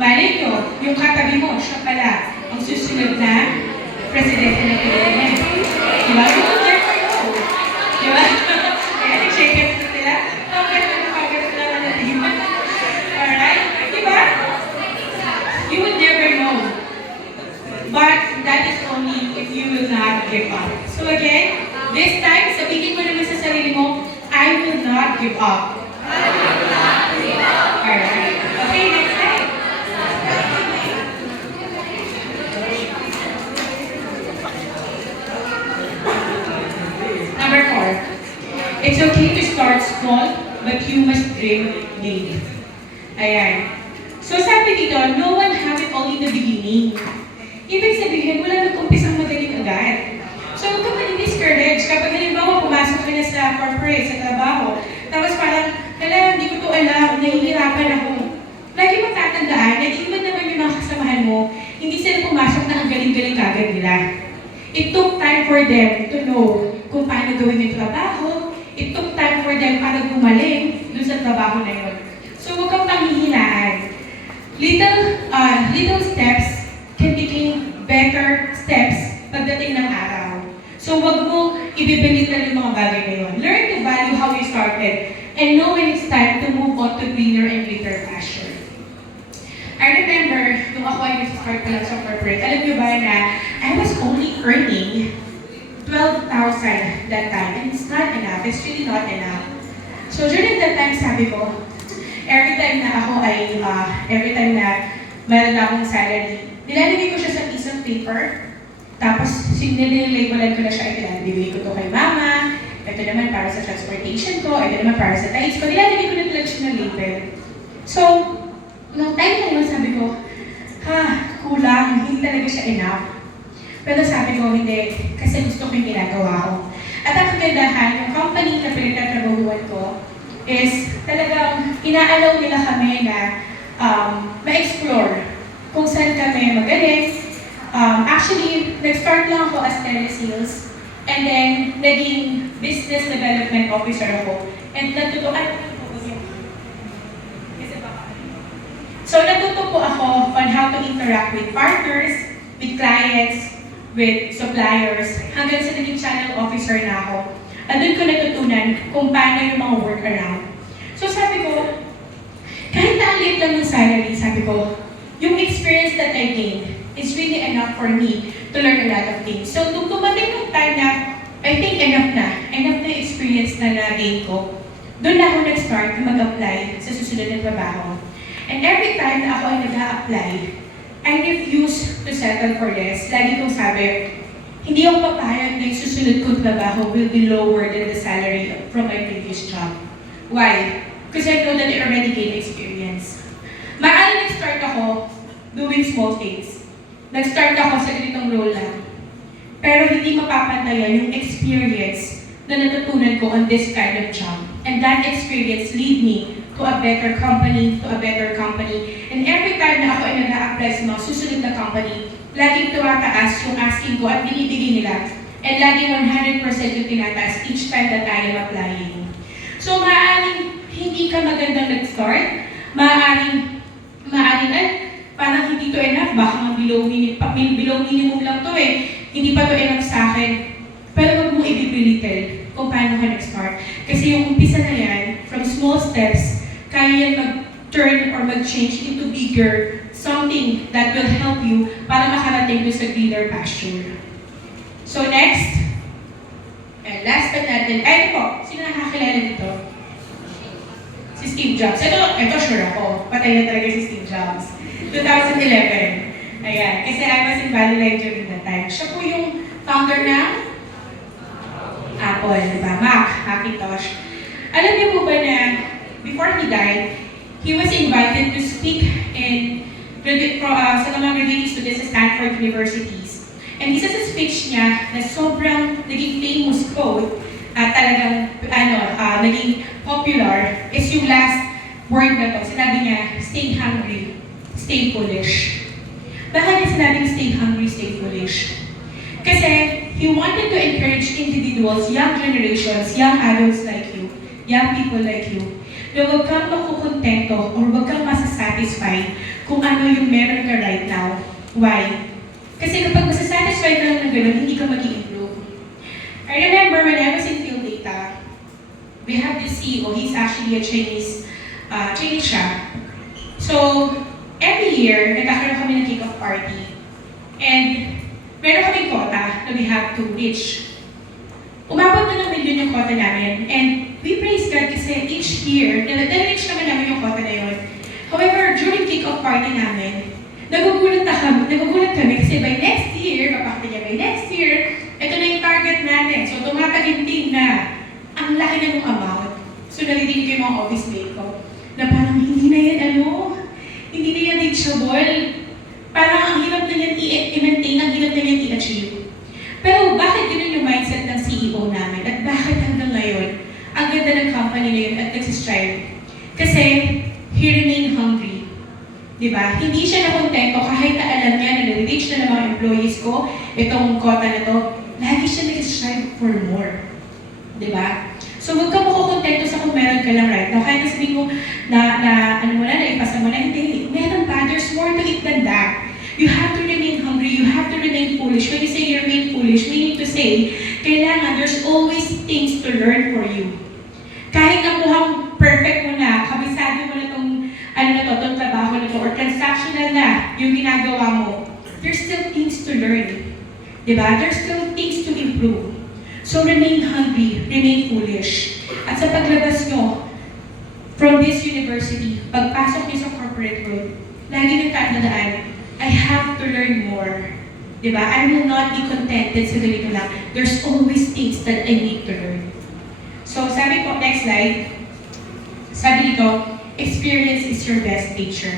Malay nyo, yung katabi mo, siya pala, ang susunod na presidente ng Pilipinas. Di ba? You will never know. Di ba? Kaya nag-shake hands na sila. Pagkat na natin. Alright? Di ba? You would never know. But that is only if you will not give up. So again, this time, sabihin mo naman sa sarili mo, I will not give up. I will not give up. Alright. Okay, next slide. Number 4. It's okay to start small, but you must dream big. Ayan. So sabi dito, no one have it all in the beginning. Ibig sabihin, wala nag-umpisang magaling agad. So huwag ka ma-discourage kapag halimbawa pumasok ka na sa corporate, sa trabaho, tapos parang, hindi ko to alam, nahihirapan ako. Lagi magtatandaan na even naman yung mga kasamahan mo, hindi sila pumasok na ang galing-galing kagad nila. It took time for them to know kung paano gawin yung trabaho. It took time for them para gumaling dun sa trabaho na yun. So huwag kang panghihinaan. Little steps can become better steps pagdating ng araw. So huwag mo ibibilitan yung mga bagay na yun. Learn to value how you started and know when it's time to move on to greener and greater pasture. I remember, nung ako ay nag-start pa lang sa corporate, alam niyo ba na I was only earning 12,000 that time, and it's not enough. It's really not enough. So during that time, sabi ko, every time na meron akong salary, nilalagay ko siya sa piece of paper, tapos sinililabelan ko na siya, bibigay ko to kay mama, Ito naman para sa transportation ko, ito naman para sa tiles ko. Nilalagay ko na talaga siya ng label. So, nung time na yun, sabi ko, kulang, hindi talaga siya enough. Pero sabi ko, hindi, kasi gusto ko yung ginagawa ko. At ang kagandahan, yung company na pinagtatrabahuan ko is talagang inaalaw nila kami na ma-explore kung saan kami magaling. Actually, nag-start lang ako as telesales and then naging business development officer ako. And natuto po ako on how to interact with partners, with clients, with suppliers, hanggang sa naging channel officer na ako. At doon ko natutunan kung paano yung mga workaround. So sabi ko, kahit na ang liit lang yung salary, sabi ko, yung experience that I gained is really enough for me to learn a lot of things. So nung dumating yung time na, I think enough na experience na na-gain ko, doon na ako nag-start na mag-apply sa susunod na trabaho. And every time na ako ay nag-a-apply, I refuse to settle for less. Lagi kong sabi, hindi ako papayag na yung susunod kong trabaho will be lower than the salary from my previous job. Why? Because I know that I already gained experience. Maaaring nag-start ako doing small things. Nag-start ako sa ganitong role lang. Pero hindi mapapantayan yung experience na natutunan ko on this kind of job. And that experience lead me to a better company, And every time na ako ay nag-a-apply sa mga susunod na company, laging tumataas yung asking ko at binibigay nila. And laging 100% yung tinataas each time that I am applying. So maaaring hindi ka magandang nag-start, maaaring parang hindi to enough, baka nga below minimum lang to hindi pa to enough sa akin. Pero wag mo i-belittle kung paano ka nag-start. Kasi yung umpisa na yan, from small steps, kaya yan mag-turn or mag-change into bigger something that will help you para makarating doon sa greener pasture. So next, and last but not least, sino nakakilala dito? Si Steve Jobs. Ito sure ako, patay na talaga si Steve Jobs. 2011. Ayan, kasi I was in Valley Life during that time. Siya po yung founder ng Apple, di ba? Macintosh. Alam niyo po ba na before he died, he was invited to speak sa mga graduate students sa Stanford Universities. And isa sa speech niya na sobrang naging famous quote at talagang naging popular is yung last word na to. Sinabi niya, stay hungry, stay foolish. Bakit niya sinabing stay hungry, stay foolish? Kasi he wanted to encourage individuals, young generations, young adults like you, young people like you, na huwag kang makukontento or huwag kang masasatisfy kung ano yung meron ka right now. Why? Kasi kapag masasatisfy ka lang ng gano'n, hindi ka mag-i-improve. I remember when I was in field data, we have this CEO, he's actually a Chinese siya. So, every year, nagkakaroon kami ng kick-off party. And meron kaming quota na we have to reach. Umabot na ng milyon yung quota namin. And we praise God kasi each year, na-reach naman namin yung quota na yun. However, during kick-off party namin, nagugulat kami kasi by next year, by next year, ito na yung target natin. So, tumataginting na ang laki na yung amount. So, narinig ko yung mga office mate ko na parang hindi na yan reachable. Parang ang hirap na yan i-maintain, ang hirap na yan i-achieve. Pero bakit yun yung mindset ng CEO namin? At bakit hanggang ngayon, ang ganda ng company na yun at nagsistrive? Kasi, he remained hungry. Diba? Hindi siya nakontento kahit na alam niya na na-reach na ng mga employees ko, itong quota na to, lagi siya nag-strive for more. Diba? So, huwag ka makukontento sa kung meron ka lang right now. Kahit sabihin mo naipasa mo na, hindi. Meron pa. There's more to it than that. You have to remain hungry. You have to remain foolish. When you say you remain foolish, meaning to say, kailangan, there's always things to learn for you. Kahit na mukhang perfect mo na, kabisado mo na itong trabaho na to, or transactional na yung ginagawa mo, there's still things to learn. Diba? There's still things to improve. So remain hungry, remain foolish. At sa paglabas nyo from this university, pagpasok nyo sa corporate world, lagi nyo tandaan, I have to learn more. Diba? I will not be contented sa ganito lang. There's always things that I need to learn. So sabi ko, next slide, sabi dito, experience is your best teacher.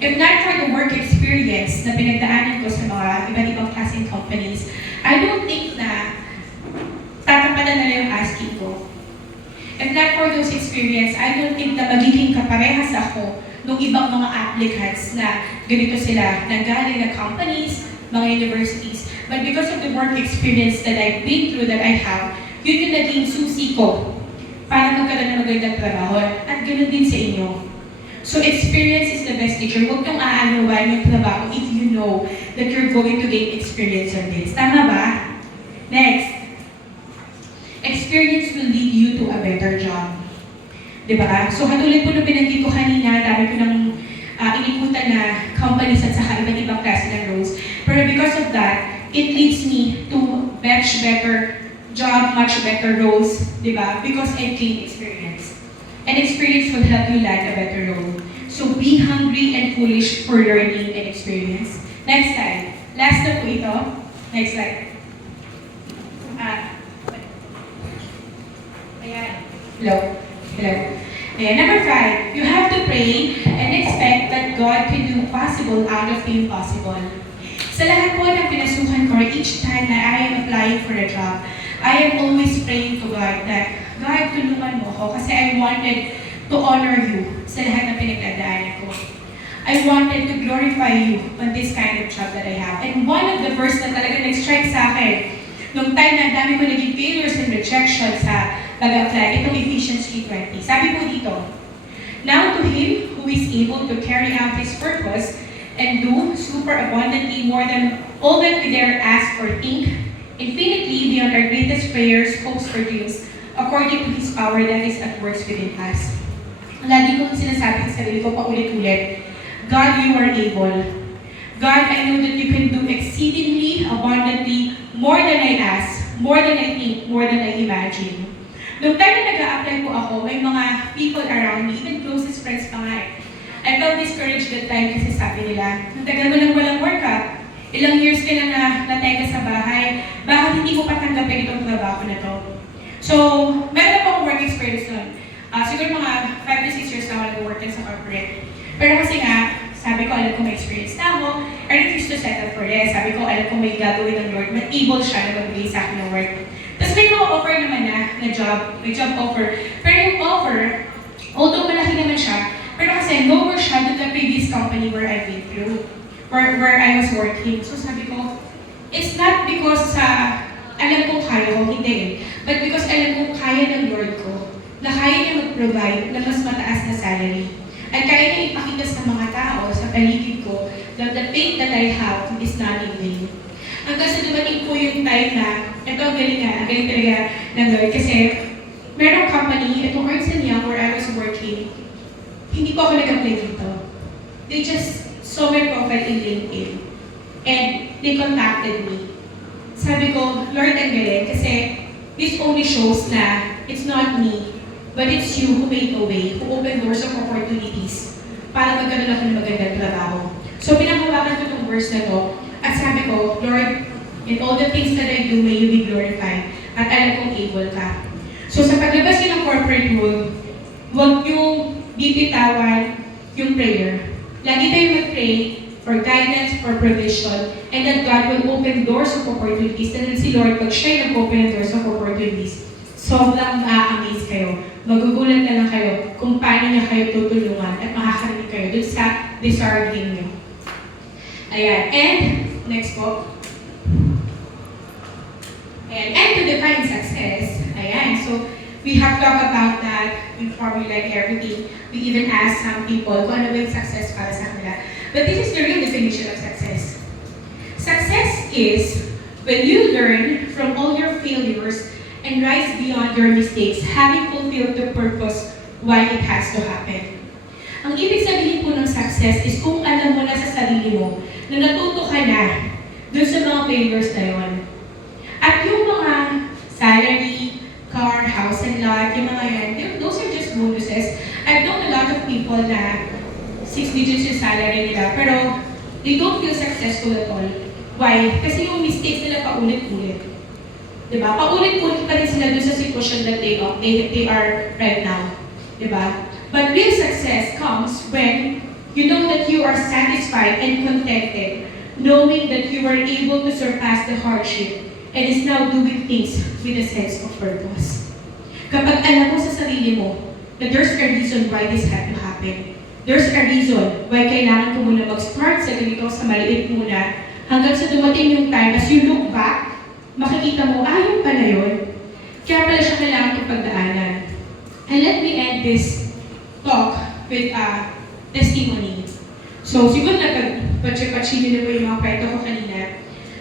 If not for the work experience na pinagdaanan ko sa mga iba't ibang klaseng companies, I don't think na tatapalan na yung asking ko. If not for those experience, I don't think na magiging kaparehas ako nung ibang mga applicants na ganito sila, na galing na companies, mga universities. But because of the work experience that I've been through, that I have, yun yung naging susi ko para magkaroon ng magandang trabaho. At ganoon din sa inyo. So experience is the best teacher. Huwag kang aanuwan yung trabaho if you know that you're going to gain experience on this. Tama ba? Next. Experience will lead you to a better job. Diba? So katulad po na binanggit ko kanina, dami ko ng inikutan na companies at saka iba't ibang klase ng roles. Pero because of that, it leads me to much better job, much better roles, diba? Because I gain experience. And experience will help you land a better role. So be hungry and foolish for learning and experience. Next slide. Last na po ito. Next slide. Ayan. Hello. Hello. Ayan. Number 5. You have to pray and expect that God can do possible out of the impossible. Sa lahat po ng pinasukan ko, each time na I am applying for a job, I am always praying to God that, God, tulungan mo ako kasi I wanted to honor you sa lahat ng pinagdadaanan ko. I wanted to glorify you on this kind of job that I have. And one of the verse na talaga nag-strike sa akin, nung time na dami ko naging failures and rejection sa pag-apply, itong Ephesians 3:20. Sabi po dito, now to Him who is able to carry out His purpose and do super abundantly more than all that we dare ask or think, infinitely beyond our greatest prayers, hopes, or dreams, according to His power that is at work within us. Lagi kong sinasabi sa sarili ko paulit-ulit, God, you are able. God, I know that you can do exceedingly, abundantly, more than I ask, more than I think, more than I imagine. Noong time na nag-a-apply po ako, may mga people around me, even closest friends pa nga eh. I felt discouraged that time kasi sabi nila, ang tagal mo lang walang work up, ilang years ka na natay ka sa bahay, bakit hindi mo patanggapin itong trabaho na to? So, meron na po akong work experience nun. Siguro mga 5 to 6 years na ako nag-work sa corporate. Pero kasi nga, sabi ko, alam ko may experience na ako, I refuse to settle for this. Sabi ko, alam ko may gagawin ng Lord, but able siya na magbigay sa akin ng work. Tapos may mga offer naman na job, may job offer. Pero yung offer, although malaki naman siya, pero kasi lower siya to the previous company where I've been through, where I was working. So sabi ko, it's not because alam kong kaya ko, hindi eh. But because alam kong kaya ng Lord ko, na kaya niya mag-provide ng mas mataas na salary. At kaya niya ipakita sa mga tao, sa paligid ko, that the faith that I have is not in vain. Hanggang sa dumating po yung time na, ito ang galing talaga ng Lord. Kasi, merong company, itong Ernst & Young where I was working, hindi po ako nag-apply dito. They just saw my profile in LinkedIn. And they contacted me. Sabi ko, Lord, ang galing kasi this only shows na it's not me, but it's you who made a way, who opened doors of opportunities para magkaroon ako ng magandang trabaho. So pinanghawakan ko itong verse na to at sabi ko, Lord, in all the things that I do, may you be glorified at alam kong able ka. So sa paglabas niyo ng corporate world, huwag niyong bibitawan yung prayer. Lagi tayo mag-pray for guidance, for provision, and that God will open doors of opportunities. Dahil si Lord, pag siya nag-open ng doors of opportunities, sobrang ma-amaze kayo. Magugulat na lang kayo kung paano niya kayo tutulungan at makakarinig kayo dun sa disarging niyo. Ayan. And, next po. Ayan. And to define success. Ayan. So, we have talked about that before we like everything. We even asked some people kung ano ba yung success para sa kanila. But this is the real definition of success. Success is when you learn from all your failures and rise beyond your mistakes, having fulfilled the purpose why it has to happen. Ang ibig sabihin po ng success is kung alam mo na sa sarili mo na natuto ka na dun sa mga failures na yun. At yung mga salary, car, house and lot, yung mga yan, those are just bonuses. I've known a lot of people na 6 digits yung salary nila, pero they don't feel successful at all. Why? Kasi yung mistakes nila paulit-ulit. Diba? Paulit-ulit pa rin sila dun sa sitwasyon that they are right now. Diba? But real success comes when you know that you are satisfied and contented, knowing that you were able to surpass the hardship and is now doing things with a sense of purpose. Kapag alam mo sa sarili mo that there's a reason why this had to happen, there's a reason why kailangan ko muna mag-start sa ganito, sa maliit muna, hanggang sa dumating yung time, as you look back, makikita mo, yun pala yun. Kaya pala siya kailangan ko pagdaanan. And let me end this talk with a testimony. So, siguro nag-patsi-patsi nyo na po yung mga kwento ko kanina.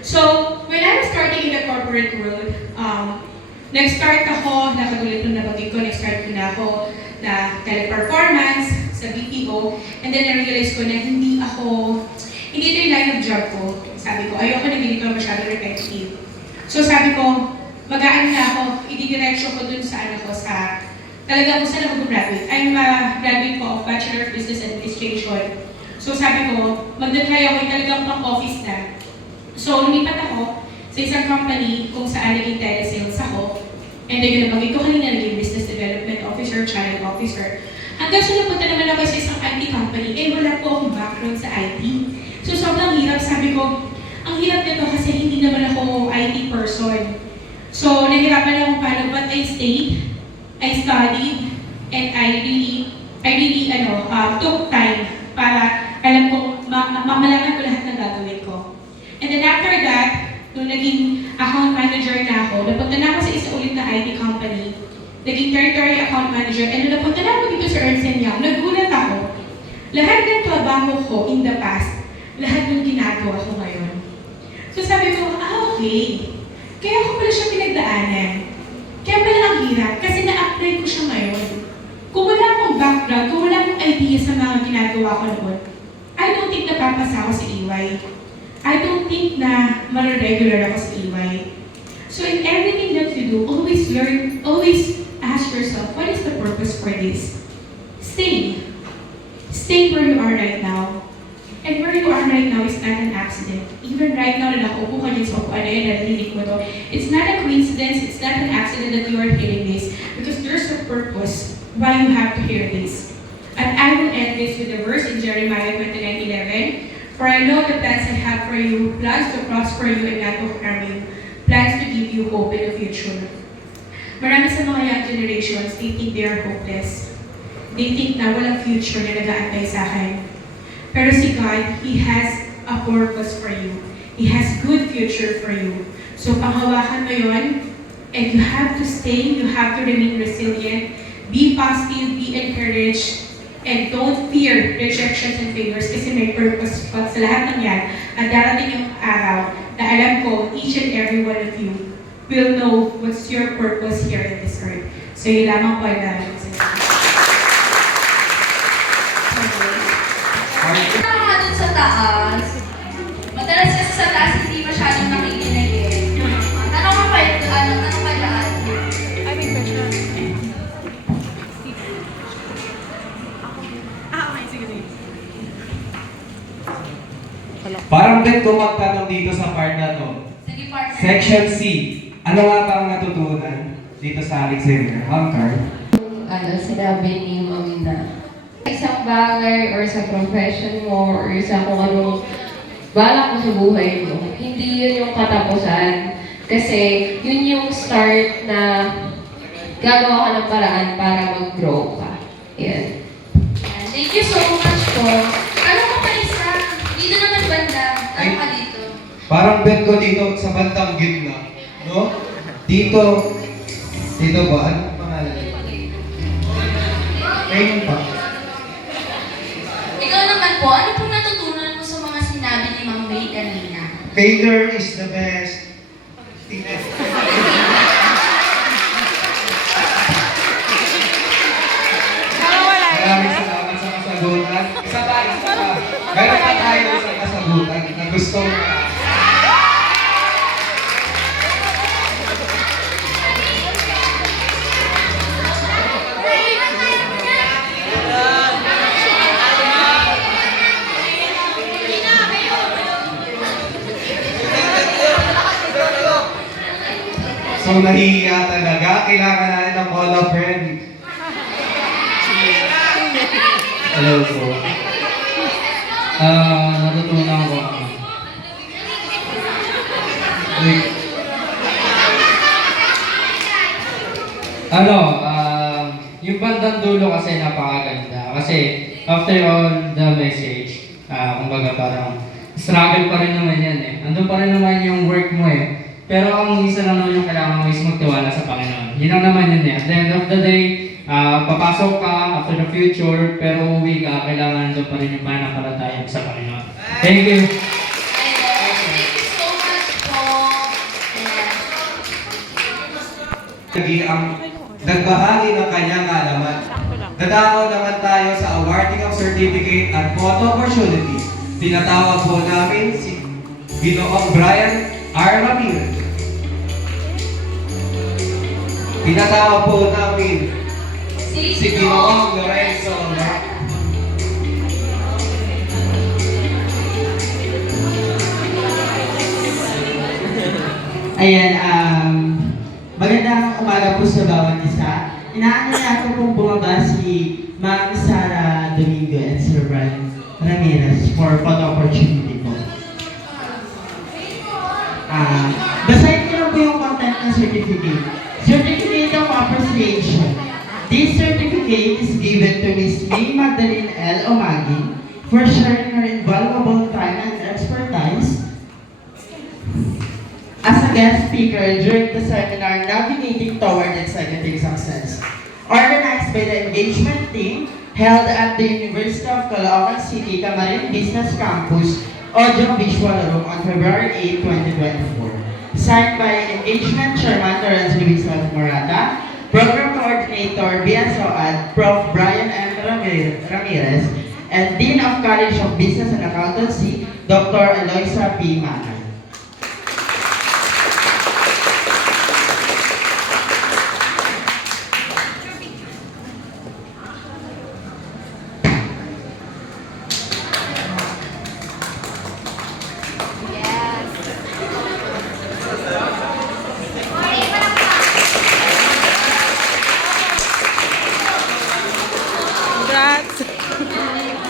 So, when I was starting in the corporate world, nag-start ako, nakatulad nung nabanggit ko, nag-start ko na ako na teleperformance sa BPO, and then na-realize ko na hindi ito yung line of job ko. Sabi ko, ayoko na ganito masyado repetitive. So sabi ko, mag-aan na ako, ididiretso ko dun sa talaga kung saan ako graduate. I'm a graduate po of Bachelor of Business Administration. So sabi ko, mag-try ako yung talagang pang-office na. So lumipat ako sa isang company kung saan naging telesales ako. And then yung nabagay ko kanina, naging Business Development Officer, Channel Officer. Hanggang sa napunta naman ako sa isang IT company, wala po akong background sa IT. So sobrang hirap, sabi ko, ang hirap nito kasi hindi naman ako IT person. So nahirapan ako paano, but I stayed, I studied, and I really took time para alam ko, mamalaman ko lahat ng gagawin ko. And then after that, nung naging account manager na ako, napunta na ako sa isa ulit na IT company, naging territory account manager, and nung napunta na ako dito sa Ernst & Young, nagulat ako. Lahat ng trabaho ko in the past, lahat ng ginagawa ko ngayon. So sabi ko, okay. Kaya ako pala siya pinagdaanan. Kaya pala ang hirap, kasi na-apply ko siya ngayon. Kung wala akong background, kung wala akong idea sa mga ginagawa ko noon, I don't think napapasa ako sa EY. I don't think na mare-regular ako sa EY. So in everything that you do, always learn, always ask yourself, what is the purpose for this? Stay. Stay where you are right now. And where you are right now is not an accident. Even right now na nakaupo ka dyan sa upuan na yun, narinig mo to, it's not a coincidence, it's not an accident that you are hearing this, because there's a purpose why you have to hear this. And I will end this with a verse in Jeremiah 29:11. For I know the plans I have for you, plans to prosper you and not to harm you, plans to give you hope in the future. Marami sa mga young generations, they think they are hopeless. They think na walang future na nag-aantay sa akin. Pero si God, He has a purpose for you. He has good future for you. So panghawakan mo yun, and you have to stay, you have to remain resilient, be positive, be encouraged, and don't fear rejections and failures kasi may purpose pa sa lahat ng yan. At darating yung araw na alam ko, each and every one of you will know what's your purpose here in this earth. So yun lamang po ay namin sa inyo. Mga dun sa taas, madalas kasi sa taas hindi masyadong nakikinig eh. Tanong ka pa ito, tanong ka dyan. Parang bet ko magtanong dito sa part na to. Sige, partner. Section C. Ano nga ba ang natutunan dito sa ating seminar? Carl? Sinabi ni Ma'am na isang bagay or sa profession mo or sa kung anong balak mo sa buhay mo, hindi yun yung katapusan. Kasi yun yung start na gagawa ka ng paraan para mag-grow ka. Yan. Thank you so much po. Ano ka pa isa? Dito naman banda. Ano ka dito? Parang bet ko dito sa bandang gitna. No? Dito ba? Ano ang pangalan? Raymond pa. Ikaw naman po, ano pong natutunan mo sa mga sinabi ni Ma'am May kanina? Failure is the best. Maraming salamat sa kasagutan. Isa pa. Meron pa tayo sa kasagutan na gusto Mukhang nahihiya talaga. Kailangan natin ng call a friend. Hello po. Natutunan ko. Yung bandang dulo kasi napakaganda. Kasi after all the message, kumbaga parang struggle pa rin naman yan eh. Andun pa rin naman yung work mo eh. Pero ang isa lang naman yung kailangan mo is magtiwala sa Panginoon. Yun lang naman yun eh. At the end of the day, papasok ka after the future, pero uwi ka, kailangan doon pa rin yung pananampalataya sa Panginoon. Thank you. Thank you so much po. Ang nagbahagi ng kanyang kaalaman. Dadako naman tayo sa awarding of certificate at photo opportunity. Tinatawag po namin si Ginoong Brian R. Ramirez. Tinatawag po namin si Ginoong Lorenzo. Ayan, magandang umaga po sa bawat isa. Inaanyaya ko pong bumaba si Ma'am Sara Domingo and Sir Brian Ramirez for photo opportunity po. Basahin ko lang po yung content ng certificate. Certificate of Appreciation. This certificate is given to Ms. May Magdalene L. Omagi for sharing her invaluable time and expertise as a guest speaker during the seminar Navigating Toward Executive Success, organized by the engagement team held at the University of Caloocan City, Camarin Business Campus, Audio Visual Room on February 8, 2024. Signed by Engagement Chairman Terence Luis Morata, Program Coordinator BSOAD, Prof. Brian M. Ramirez, and Dean of College of Business and Accountancy, Dr. Eloisa P. Manas.